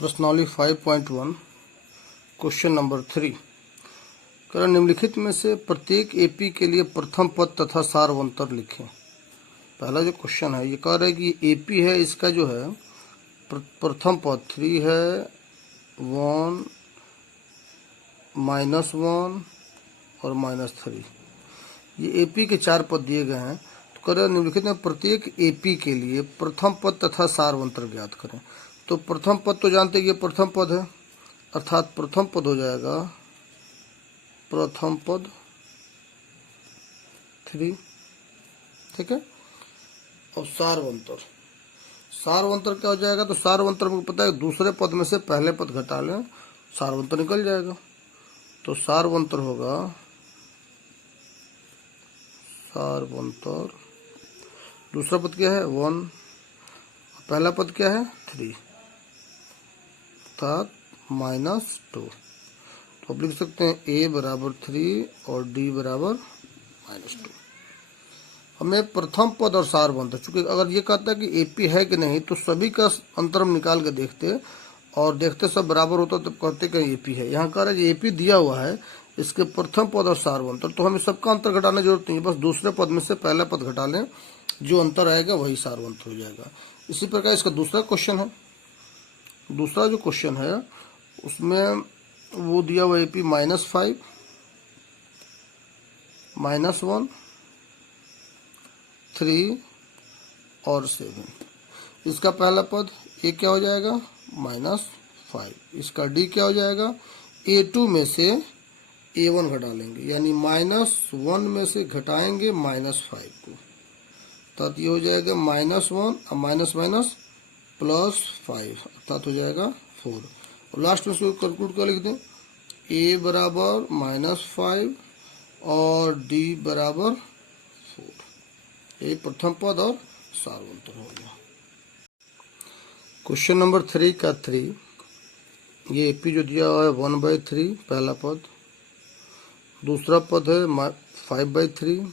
प्रश्नावली 5.1 question number 3। कह निम्नलिखित में से प्रत्येक एपी के लिए प्रथम पद तथा सारवंतर लिखें। पहला जो क्वेश्चन है ये कह रहा है कि एपी है, इसका जो है प्रथम पद 3 है, 1 -1 और -3। ये एपी के 4 पद दिए गए हैं। तो कह रहे निम्नलिखित में प्रत्येक एपी के लिए प्रथम पद तथा सारवंतर ज्ञात करें। तो प्रथम पद तो जानते हैं ये प्रथम पद है, अर्थात प्रथम पद हो जाएगा प्रथम पद 3, ठीक है। और सारवंतर क्या हो जाएगा? तो सारवंतर में पता है दूसरे पद में से पहले पद घटा लें, सारवंतर निकल जाएगा। तो सारवंतर होगा सारवंतर, दूसरा पद क्या है 1, पहला पद क्या है 3 अर्थात -2। तो अब लिख सकते हैं a बराबर 3 और d बराबर -2। हमें प्रथम पद और सारवंतर, चूंकि अगर ये कहता है कि एपी है कि नहीं तो सभी का अंतर हम निकाल के देखते और देखते सब बराबर होता तब कहते कि एपी है। यहाँ कह रहा है एपी दिया हुआ है, इसके प्रथम पद और सारवंतर, तो हमें सबका अंतर घटाने की जरूरत नहीं है, बस दूसरे पद में से पहला पद घटा लें, जो अंतर आएगा वही सारवंतर हो जाएगा। इसी प्रकार इसका दूसरा क्वेश्चन है, दूसरा जो क्वेश्चन है उसमें वो दिया हुआ एपी -5 -1 3 और 7। इसका पहला पद ए क्या हो जाएगा -5, इसका डी क्या हो जाएगा A2 में से A1 घटा लेंगे, यानी -1 में से घटाएंगे -5 को, अर्थात ये हो जाएगा -1 और माइनस +5 अर्थात हो जाएगा 4। और लास्ट में इसको कैलकुलेट कर लिख दें, A बराबर -5 और D बराबर 4। ये प्रथम पद और सारवंतर हो गया। क्वेश्चन नंबर 3 का 3, ये एपी जो दिया हुआ है 1/3 पहला पद, दूसरा पद है 5/3,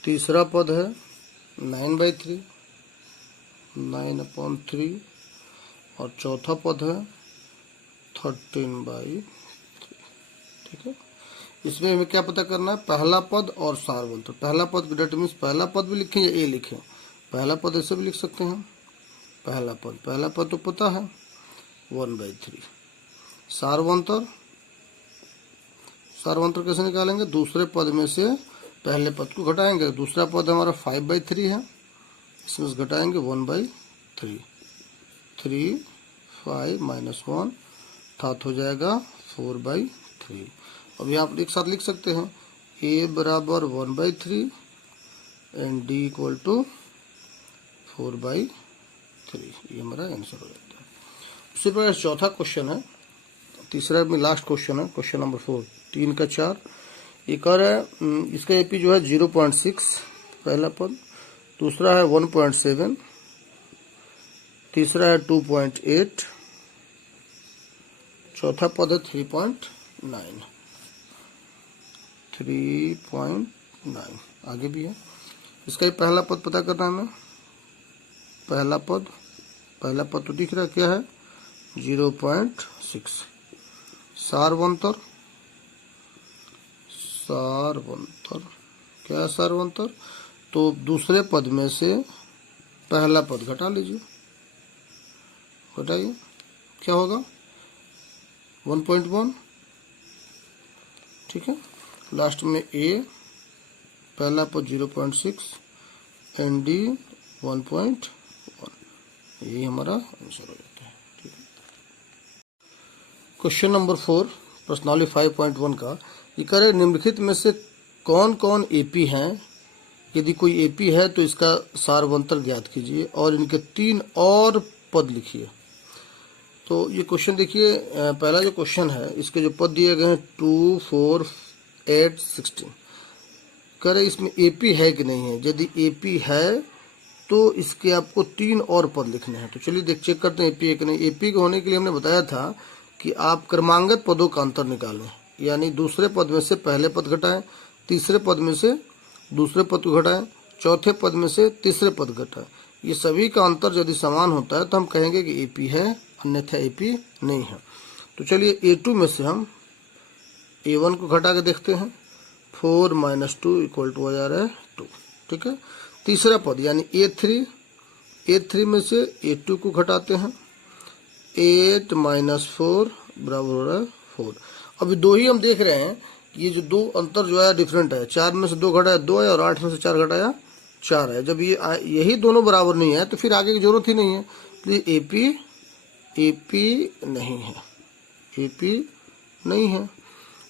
तीसरा पद है 9/3 9/3 और चौथा पद है 13/3, ठीक है। इसमें हमें क्या पता करना है? पहला पद और सारवंतर। पहला पद डेट मीन्स पहला पद भी लिखें या ए लिखें, पहला पद ऐसे भी लिख सकते हैं, पहला पद तो पता है 1/3। सारवंतर कैसे निकालेंगे? दूसरे पद में से पहले पद को घटाएंगे। दूसरा पद हमारा 5/3 है, इसमें से घटाएंगे 1/3, 3 5 -1 अर्थात हो जाएगा 4/3। अभी आप एक साथ लिख सकते हैं a बराबर 1/3 एंड d इक्वल टू 4/3। ये हमारा आंसर हो जाता है। उसी प्रकार चौथा क्वेश्चन है, तीसरा में लास्ट क्वेश्चन है, क्वेश्चन नंबर 4 3 का 4। ये कह रहा है इसका एपी जो है 0.6 पहला पद, दूसरा है 1.7, तीसरा है 2.8, चौथा पद है 3.9। आगे भी है। इसका ही पहला पद पता करना है हमें। पहला पद तो दिख रहा है क्या है 0.6। सारवंतर क्या है सारवंतर? तो दूसरे पद में से पहला पद घटा लीजिए, घटाइए क्या होगा 1.1, ठीक है। लास्ट में ए पहला पद 0.6 एंड डी 1.1, यही हमारा आंसर हो जाता है, ठीक है। क्वेश्चन नंबर 4 प्रश्नावली 5.1 का, ये कह रहे निम्नलिखित में से कौन कौन एपी हैं? यदि कोई एपी है तो इसका सारवंतर ज्ञात कीजिए और इनके 3 और पद लिखिए। तो ये क्वेश्चन देखिए, पहला जो क्वेश्चन है इसके जो पद दिए गए हैं 2 4 8 16, कह रहे इसमें एपी है कि नहीं है। यदि एपी है तो इसके आपको 3 और पद लिखने हैं। तो चलिए चेक करते हैं एपी है कि नहीं। एपी के होने के लिए हमने बताया था कि आप क्रमांगत पदों का अंतर निकालें, यानी दूसरे पद में से पहले पद घटाएं, तीसरे पद में से दूसरे पद को घटाएं, चौथे पद में से तीसरे पद घटाएं। ये सभी का अंतर यदि समान होता है तो हम कहेंगे कि AP है, अन्यथा AP नहीं है। तो चलिए A2 में से हम A1 को घटा के देखते हैं। 4 - 2 इक्वल टू हो जा रहा है 2। ठीक है। तीसरा पद यानी A3 में से A2 को घटाते हैं। 8 - 4 बराबर हो रहा है 4। अभी दो ही हम देख रहे हैं कि ये जो दो अंतर जो है डिफरेंट है। 4 में से 2 घटाया 2 है और 8 में से 4 घटाया 4 है। जब यही दोनों बराबर नहीं है तो फिर आगे की जरूरत ही नहीं है। तो ये AP नहीं है, AP नहीं है।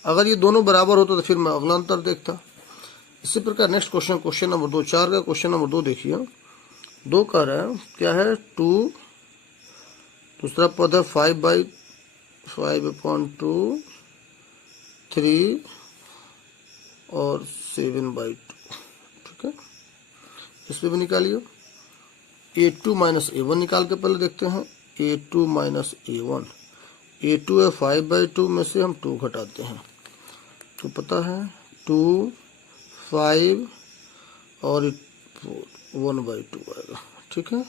अगर ये दोनों बराबर होता तो फिर मैं अगला अंतर देखता। इसी प्रकार नेक्स्ट क्वेश्चन नंबर 2, 4 का क्वेश्चन नंबर 2 देखिए। 2 कह रहा है क्या है 2, दूसरा पद है 5/2, 3 और 7/2। ठीक है, इसमें भी निकालिए। A2 - A1 निकाल के पहले देखते हैं। A2 - A1, A2 है 5/2 में से हम 2 घटाते हैं तो पता है 2, 5 और 1/2 आएगा। ठीक है।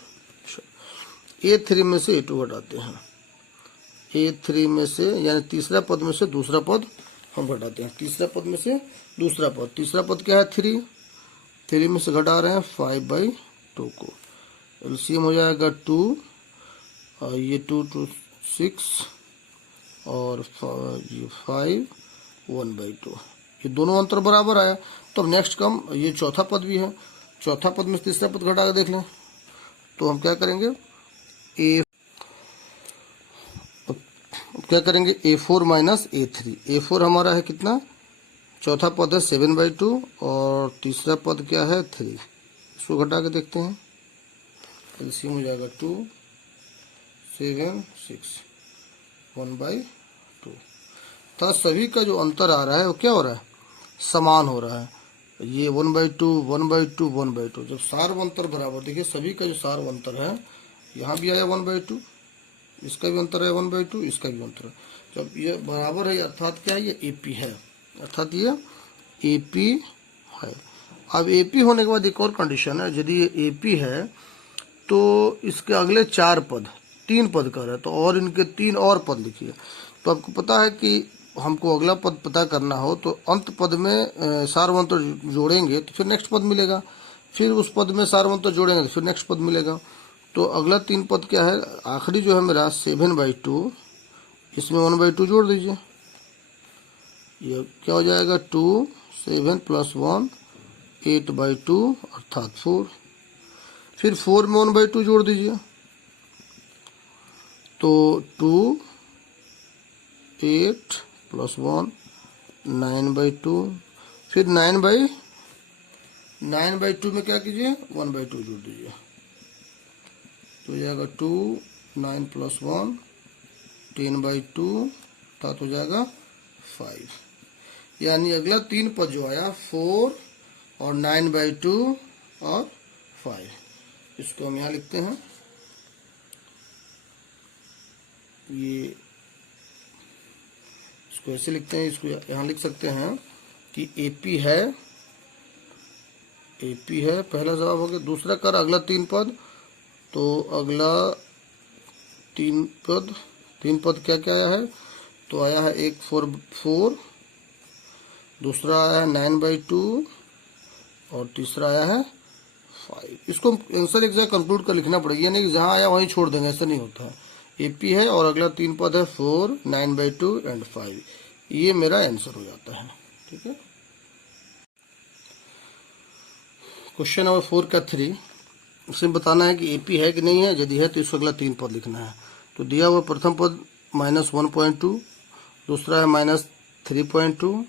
A3 में से A2 घटाते हैं। A3 में से यानी तीसरा पद में से दूसरा पद हम घटाते हैं। तीसरा पद में से दूसरा पद, तीसरा पद क्या है 3 में से घटा रहे हैं 5/2 को। एलसीएम हो जाएगा 2 और ये 2 2 6 और ये 5 1/2। ये दोनों अंतर बराबर आया। तो अब नेक्स्ट कम ये चौथा पद भी है। चौथा पद में से तीसरा पद घटा के देख लें तो हम क्या करेंगे A4 - A3। A4 हमारा है कितना, चौथा पद है 7/2 और तीसरा पद क्या है 3। इसको घटा के देखते हैं। एलसीएम हो जाएगा 2 7 6 1/2। तो सभी का जो अंतर आ रहा है वो क्या हो रहा है, समान हो रहा है। ये 1/2 1/2 1/2। जब सार्व अंतर बराबर, देखिए सभी का जो सार्व अंतर है यहाँ भी आया 1/2, इसका भी अंतर है 1/2, इसका भी अंतर है। जब ये बराबर है अर्थात क्या है, ये AP है, अर्थात ये AP है। अब AP होने के बाद एक और कंडीशन है, यदि ये AP है तो इसके अगले 4 पद 3 पद कर रहे हैं तो और इनके 3 और पद लिखिए। तो आपको पता है कि हमको अगला पद पता करना हो तो अंत पद में सार्वंतर जोड़ेंगे तो फिर नेक्स्ट पद मिलेगा, फिर उस पद में सार्वंतर जोड़ेंगे तो फिर नेक्स्ट पद मिलेगा। तो अगला 3 पद क्या है, आखिरी जो है मेरा 7/2, इसमें 1/2 जोड़ दीजिए। ये क्या हो जाएगा 2 7 + 1 8/2 अर्थात 4। फिर 4 में 1/2 जोड़ दीजिए तो 2 8 + 1 9/2। फिर 9/2 में क्या कीजिए 1/2 जोड़ दीजिए तो हो जाएगा 2 9 + 1 10/2 अर्थात हो जाएगा 5। यानी अगला 3 पद जो आया 4 और 9/2 और 5। इसको हम यहाँ लिखते हैं, ये इसको ऐसे लिखते हैं, इसको यहाँ लिख सकते हैं कि AP है पहला जवाब हो गया। दूसरा कर अगला 3 पद, तो अगला 3 पद क्या क्या आया है, तो आया है एक 4, दूसरा आया है 9/2 और तीसरा आया है 5। इसको आंसर एक जगह कंक्लूड कर लिखना पड़ेगा, यानी कि जहाँ आया वहीं छोड़ देंगे, ऐसा नहीं होता है। AP है और अगला 3 पद है 4 9/2 एंड 5, ये मेरा आंसर हो जाता है। ठीक है। क्वेश्चन नंबर 4 का 3, उसमें बताना है कि AP है कि नहीं है, यदि है तो इसको अगला 3 पद लिखना है। तो दिया हुआ प्रथम पद -1.2, दूसरा है -3.2,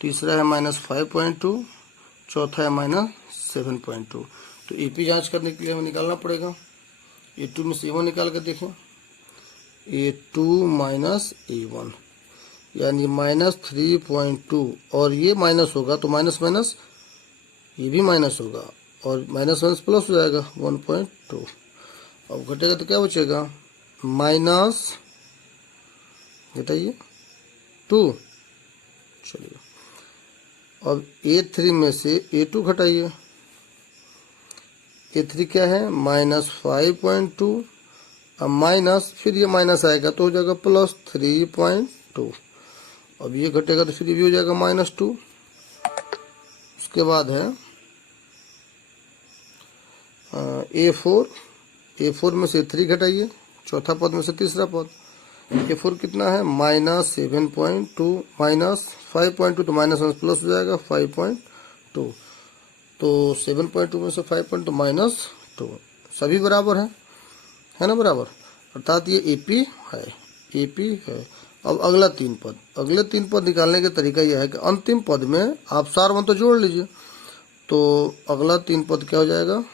तीसरा है -5.2, चौथा है -7.2। तो AP जांच करने के लिए हमें निकालना पड़ेगा। A2 में से A1 निकाल कर देखें। A2 - A1 यानी -3.2 और ये माइनस होगा तो माइनस माइनस ये भी माइनस होगा और माइनस माइनस प्लस हो जाएगा 1.2। अब घटेगा तो क्या बचेगा माइनस, घटाइए 2। चलिए अब A3 में से A2 घटाइए। A3 क्या है -5.2, अब माइनस, फिर ये माइनस आएगा तो हो जाएगा +3.2, अब ये घटेगा तो फिर ये भी हो जाएगा -2। उसके बाद है A4 में से 3 घटाइए, चौथा पद में से तीसरा पद। A4 कितना है -7.2, -5.2 तो माइनस प्लस हो जाएगा 5.2, तो 7.2 में से 5.2 -2, सभी बराबर है ना, बराबर, अर्थात ये AP है। अब अगले तीन पद निकालने का तरीका यह है कि अंतिम पद में आप सार मंत्र जोड़ लीजिए। तो अगला 3 पद क्या हो जाएगा,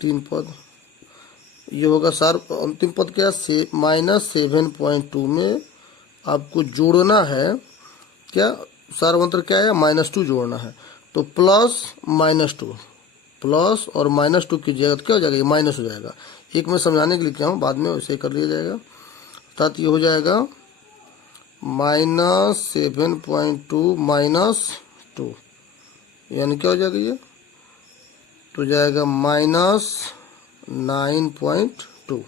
3 पद ये होगा सार, अंतिम पद क्या है -7.2 में आपको जोड़ना है, क्या सार मंत्र क्या है -2 जोड़ना है, तो +-2, प्लस और -2 कीजिएगा तो क्या हो जाएगा, ये माइनस हो जाएगा। एक में समझाने के लिए क्या हूँ, बाद में वैसे ही कर लिया जाएगा, अर्थात ये हो जाएगा -7.2 -2, यानी क्या हो जाएगा, ये तो जाएगा -9.2।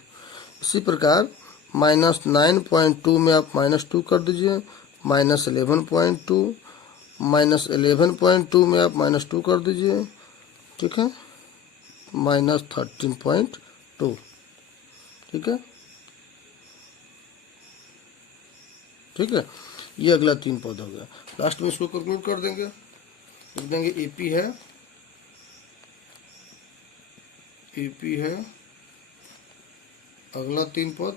इसी प्रकार -9.2 में आप -2 कर दीजिए, -11.2, -11.2 में आप -2 कर दीजिए, ठीक है, -13.2, ठीक है, ठीक है। ये अगला 3 पद हो गया। लास्ट में इसको कंक्लूड कर देंगे, लिख देंगे AP है, अगला 3 पद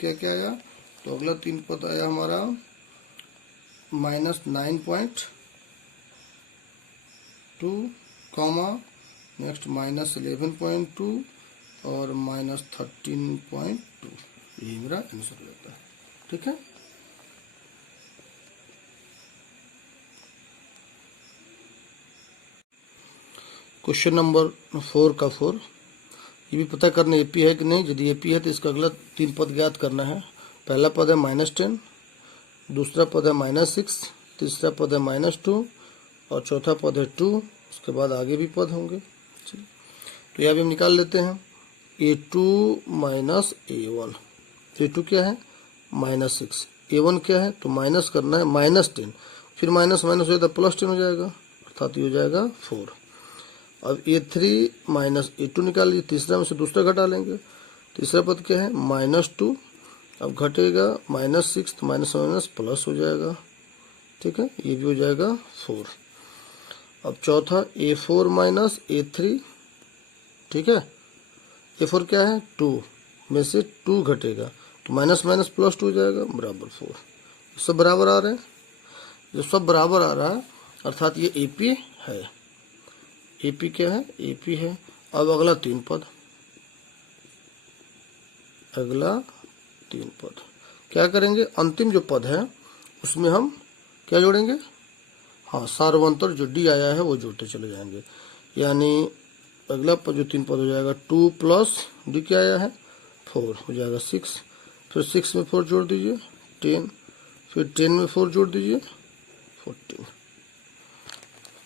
क्या क्या आया, तो अगला 3 पद आया हमारा -9.2, नेक्स्ट -11.2 और -13.2, यही मेरा आंसर रहता है, ठीक है। क्वेश्चन नंबर 4 का 4, ये भी पता करना AP है कि नहीं। यदि AP है तो इसका अगला 3 पद ज्ञात करना है। पहला पद है -10, दूसरा पद है -6, तीसरा पद है -2 और चौथा पद है 2। उसके बाद आगे भी पद होंगे, तो यहाँ भी हम निकाल लेते हैं A2 -A1, तो A2 क्या है -6, A1 क्या है, तो माइनस करना है -10, फिर माइनस हो जाता है +10 हो जाएगा, अर्थात ये हो जाएगा 4। अब A3 -A2 निकाल लीजिए, तीसरा में से दूसरा घटा लेंगे, तीसरा पद क्या है -2, अब घटेगा -6 तो माइनस प्लस हो जाएगा, ठीक है, ये भी हो जाएगा 4। अब चौथा A4 -A3, ठीक है, A4 क्या है 2 में से 2 घटेगा तो माइनस +2 हो जाएगा, बराबर 4। सब बराबर आ रहे हैं, जब सब बराबर आ रहा है अर्थात ये AP है। AP क्या है, AP है। अब अगला 3 पद, क्या करेंगे, अंतिम जो पद है उसमें हम क्या जोड़ेंगे, हाँ सार्वंतर जो D आया है वो जोड़ते चले जाएंगे, यानी अगला पद जो 3 पद हो जाएगा 2 + D क्या आया है 4 हो जाएगा 6, फिर 6 में 4 जोड़ दीजिए 10, फिर 10 में 4 जोड़ दीजिए 14,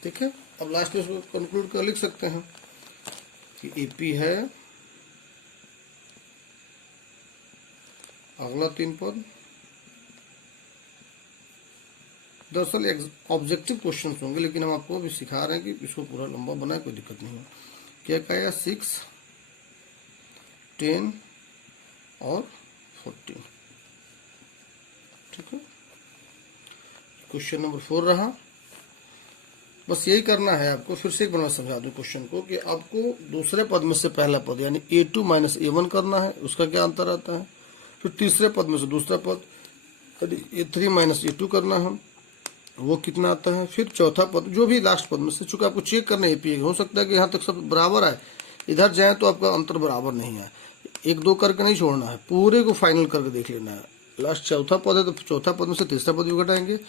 ठीक है। अब लास्ट में इसको कंक्लूड कर लिख सकते हैं कि AP है, अगला 3 पद। दरअसल ऑब्जेक्टिव क्वेश्चन होंगे, लेकिन हम आपको अभी सिखा रहे हैं कि इसको पूरा लंबा बनाए, कोई दिक्कत नहीं है। क्या कहेगा 6, 10 और 14, ठीक है। क्वेश्चन नंबर 4 रहा। बस यही करना है आपको। फिर से एक बार मैं समझा दूं क्वेश्चन को कि आपको दूसरे पद में से पहला पद यानी A2 -A1 करना है, उसका क्या अंतर आता है। फिर तीसरे पद में से दूसरा पद A3 -A2 करना है, वो कितना आता है। फिर चौथा पद जो भी लास्ट पद में से, चूंकि आपको चेक करना है AP, हो सकता है कि यहाँ तक सब बराबर आए, इधर जाए तो आपका अंतर बराबर नहीं है। 1-2 करके नहीं छोड़ना है, पूरे को फाइनल करके देख लेना है। लास्ट चौथा पद है तो चौथा पद में से तीसरा पद भी घटाएंगे।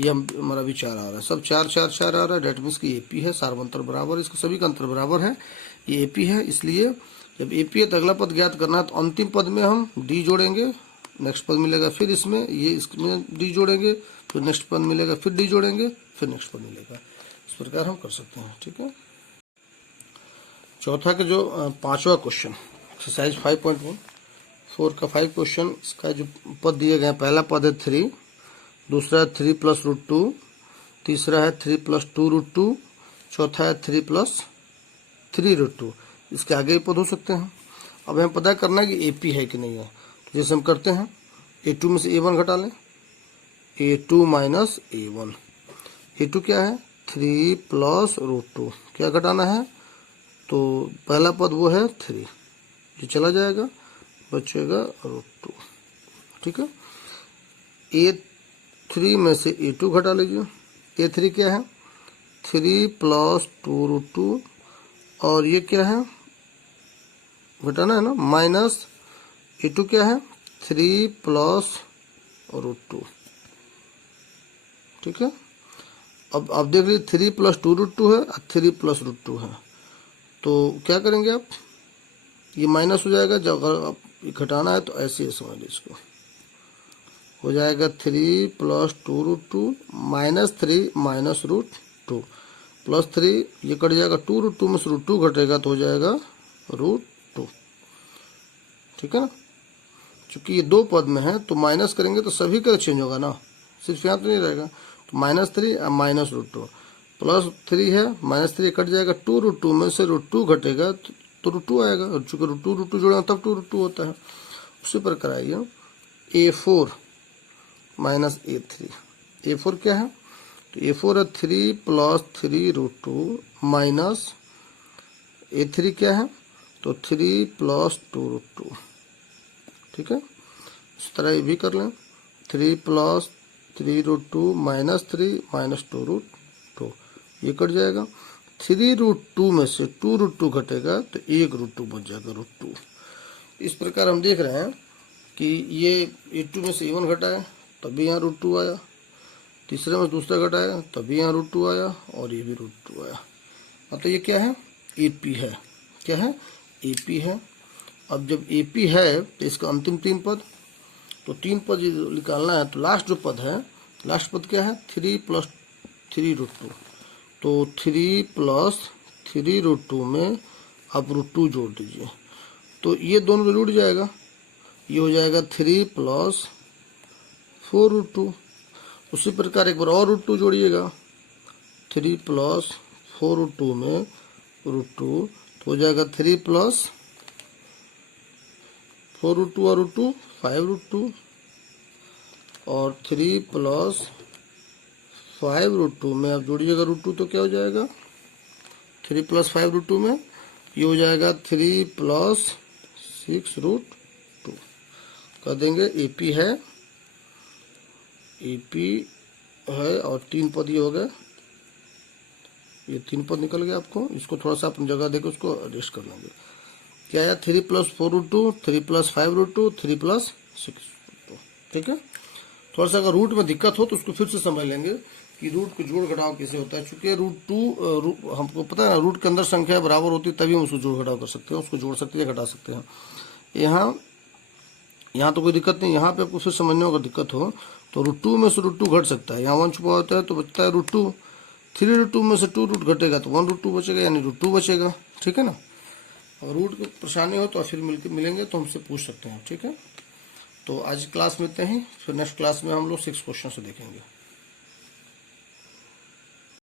ये हमारा विचार आ रहा है, सब 4-4-4 आ रहा है, डेट मीन्स की AP है, सार्वंतर बराबर, इसका सभी का अंतर बराबर है, ये AP है। इसलिए जब AP है तो अगला पद ज्ञात करना है, तो अंतिम पद में हम D जोड़ेंगे, नेक्स्ट पद मिलेगा, फिर इसमें ये इसमें D जोड़ेंगे, फिर नेक्स्ट पद मिलेगा, फिर D जोड़ेंगे, फिर नेक्स्ट पद मिलेगा। इस प्रकार हम कर सकते हैं। ठीक है, चौथा के जो पांचवा क्वेश्चन एक्सरसाइज 5.14 का 5 क्वेश्चन, इसका जो पद दिए गए हैं, पहला पद है 3, दूसरा है 3 + √2, तीसरा है 3 + 2 √2, चौथा है 3 + 3 √2। इसके आगे पद हो सकते हैं। अब हमें पता करना है कि AP है कि नहीं है। तो जैसे हम करते हैं, A2 में से A1 घटा लें, A2 - A1। A2 क्या है, 3 + √2, क्या घटाना है, तो पहला पद वो है 3, ये चला जाएगा, बचेगा √2। ठीक है, A3 में से A2 घटा लीजिए। A3 क्या है, 3 + 2 √2, और ये क्या है, घटाना है ना, माइनस A2 क्या है, 3 + √2। ठीक है, अब देख लीजिए 3 + 2 √2 है और 3 + √2 है, तो क्या करेंगे आप, ये माइनस हो जाएगा। जब अगर आप घटाना है तो ऐसे ही समझ लीजिए, इसको हो जाएगा 3 + 2 √2 -3 -√2 +3, ये कट जाएगा, 2 √2 में से √2 घटेगा तो हो जाएगा √2। ठीक है ना, चूंकि ये दो पद में है तो माइनस करेंगे तो सभी का चेंज होगा ना, सिर्फ यहाँ तो नहीं रहेगा। तो -3 -√2 +3 है, -3 कट जाएगा, 2 √2 में से √2 घटेगा तो √2 आएगा, और चूंकि √2 जोड़ेगा तब 2 √2 होता है। उसी प्रकार आइए A4 - A3। A4 क्या है, तो A4 है 3 + 3 √2 माइनस A3 क्या है, तो 3 + 2 √2। ठीक है, इस तरह ये भी कर लें, 3 + 3 √2 -3 -2 √2, ये कट जाएगा। 3 √2 में से 2 √2 घटेगा तो 1 √2 बच जाएगा √2। इस प्रकार हम देख रहे हैं कि ये A2 में से A1 घटाए तभी यहाँ √2 आया, तीसरे में दूसरा घटाया तभी यहाँ √2 आया, और ये भी √2 आया। मतलब ये क्या है, AP है। क्या है, AP है। अब जब AP है तो इसका अंतिम 3 पद, तो 3 पद निकालना है, तो लास्ट जो पद है, लास्ट पद क्या है, 3 + 3 √2, तो 3 + 3 √2 में आप √2 जोड़ दीजिए, तो ये दोनों जुड़ जाएगा, ये हो जाएगा 3 + 4 √2। उसी प्रकार एक बार और √2 जोड़िएगा, 3 + 4 √2 में √2, तो हो जाएगा 3 + 4 √2 और √2 5 √2, और 3 + 5 √2 में आप जोड़िएगा √2 तो क्या हो जाएगा, 3 + 5 √2 में ये हो जाएगा 3 + 6 √2। कर देंगे, AP है, AP है, और 3 पद ये हो गए, ये 3 पद निकल गया आपको। इसको थोड़ा सा अपनी जगह देकर उसको एडजस्ट कर लेंगे। क्या आया, 3 + 4 √2, 3 + 5 √2, 3 + 6 √2। ठीक है, थोड़ा सा अगर रूट में दिक्कत हो तो उसको फिर से समझ लेंगे कि रूट को जोड़ घटाव कैसे होता है। चूंकि √2 हमको पता है ना, रूट के अंदर संख्या बराबर होती है तभी हम उसको जोड़ घटाव कर सकते हैं, उसको जोड़ सकते हैं या घटा सकते हैं। यहाँ तो कोई दिक्कत नहीं, यहाँ पे आपको फिर समझने में दिक्कत हो तो √2 में से √2 घट सकता है, यहाँ 1 छुपा होता है तो बचता है √2। 3 √2 में से 2 रूट घटेगा तो 1 √2 बचेगा, यानी √2 बचेगा। ठीक है ना, अगर रूट की परेशानी हो तो फिर मिलेंगे तो हमसे पूछ सकते हैं। ठीक है, तो आज क्लास में इतना ही, फिर नेक्स्ट क्लास में हम लोग 6 क्वेश्चन से देखेंगे।